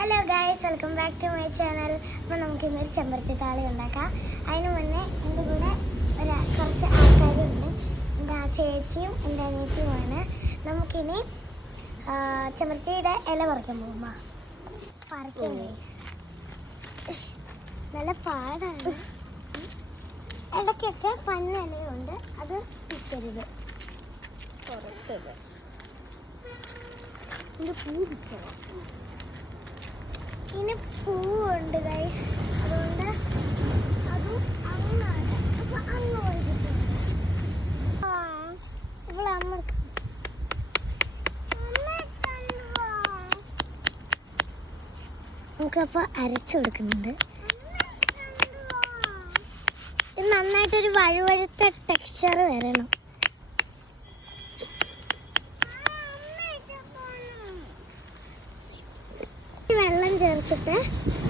Hello guys, welcome back to my channel. അപ്പോൾ നമുക്കിന്നൊരു ചെമ്പരത്തി താളി ഉണ്ടാക്കാം. അതിന് മുന്നേ എൻ്റെ കൂടെ കുറച്ച് ആൾക്കാരുണ്ട്. എൻ്റെ ആ ചേച്ചിയും എൻ്റെ അനിയത്തിയുമാണ്. നമുക്കിനി ചെമ്പരത്തിയുടെ ഇല പറിക്കാൻ പോകുമ്പോൾ പറിക്കാം ഗൈസ്. നല്ല പാടാണ്. ഇടയ്ക്കൊക്കെ പന്നിലയുണ്ട്, അത് പിച്ചരുത്. പുറത്തത് എൻ്റെ പൂ പിച്ചത്. ഇനി പൂവുണ്ട് ഗൈസ്, അതുകൊണ്ട് അതും അങ്ങാണ്. അപ്പൊ അങ്ങ് പഠിപ്പിച്ചു ഇവിടെ അമ്മ നമുക്കപ്പോൾ അരച്ചു കൊടുക്കുന്നുണ്ട്. ഇത് നന്നായിട്ടൊരു വഴുവഴുത്ത ടെക്സ്ചർ വരണം. വെള്ളം ചേർത്തിട്ട്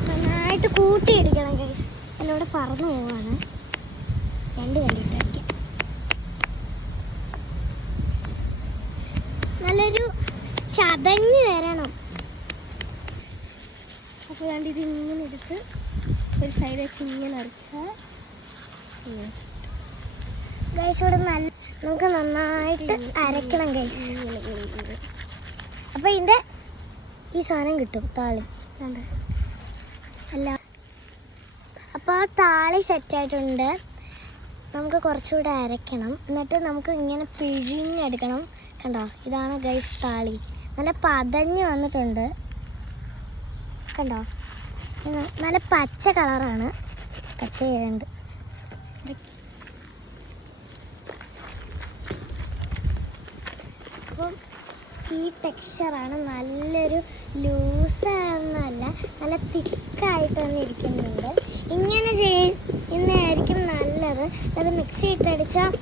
നന്നായിട്ട് കൂട്ടിയിടിക്കണം ഗൈസ്. എന്നോട് പറന്നു പോവാണ്. രണ്ട് കണ്ടിട്ട് അടിക്കാം. നല്ലൊരു ചതഞ്ഞ് വരണം. അപ്പോൾ വേണ്ട ഇത് ഇങ്ങനെ എടുത്ത് ഒരു സൈഡ് വെച്ച് ഇങ്ങനെ അരച്ചാൽ ഗൈസ് ഇവിടെ നല്ല നമുക്ക് നന്നായിട്ട് അരക്കണം ഗൈസ്. അപ്പോൾ ഇതിൻ്റെ ഈ സാധനം കിട്ടും, താളി. അല്ല, അപ്പോൾ ആ താളി സെറ്റായിട്ടുണ്ട്. നമുക്ക് കുറച്ചുകൂടെ അരയ്ക്കണം. എന്നിട്ട് നമുക്ക് ഇങ്ങനെ പിഴിഞ്ഞെടുക്കണം. കണ്ടോ, ഇതാണ് ഗൈസ് താളി. നല്ല പതഞ്ഞ് വന്നിട്ടുണ്ട്. കണ്ടോ, നല്ല പച്ച കളറാണ്. പച്ചയുണ്ട്. അപ്പം ഈ ടെക്സ്ചറാണ്. നല്ലൊരു ലൂസാണെന്നല്ല, നല്ല തിക്കായിട്ടാണ് ഇരിക്കുന്നുണ്ട്. ഇങ്ങനെ ചെയ്യുന്നതായിരിക്കും നല്ലത്. അത് മിക്സി ഇട്ടടിച്ചാൽ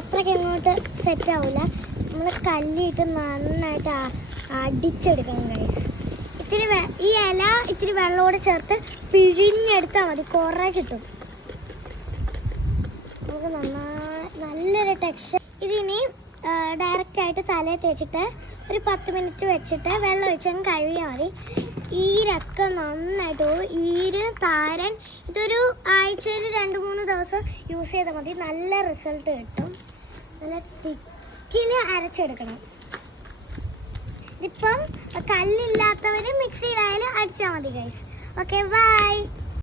അത്രയ്ക്ക് അങ്ങോട്ട് സെറ്റ് ആവില്ല. നമ്മൾ കല്ലിട്ട് നന്നായിട്ട് അടിച്ചെടുക്കണം ഗൈസ്. ഈ ഇല ഇത്തിരി വെള്ളത്തോട് ചേർത്ത് പിഴിഞ്ഞെടുത്താൽ മതി, കുറേ കിട്ടും. നമുക്ക് നല്ലൊരു ടെക്സ്ചർ. ഇതിനി ഡയറക്റ്റായിട്ട് തലയിൽ തേച്ചിട്ട് ഒരു 10 മിനിറ്റ് വെച്ചിട്ട് വെള്ളം ഒഴിച്ചങ്ങ് കഴുകിയാൽ മതി. ഈരൊക്കെ നന്നായിട്ട് പോകും. ഈര്, താരൻ, ഇതൊരു ആഴ്ചയിൽ 2-3 ദിവസം യൂസ് ചെയ്താൽ മതി. നല്ല റിസൾട്ട് കിട്ടും. നല്ല തിക്കിൽ അരച്ചെടുക്കണം. ഇതിപ്പം കല്ലില്ലാത്തവർ മിക്സിയിലായാലും അടിച്ചാൽ മതി ഗൈസ്. Okay, by.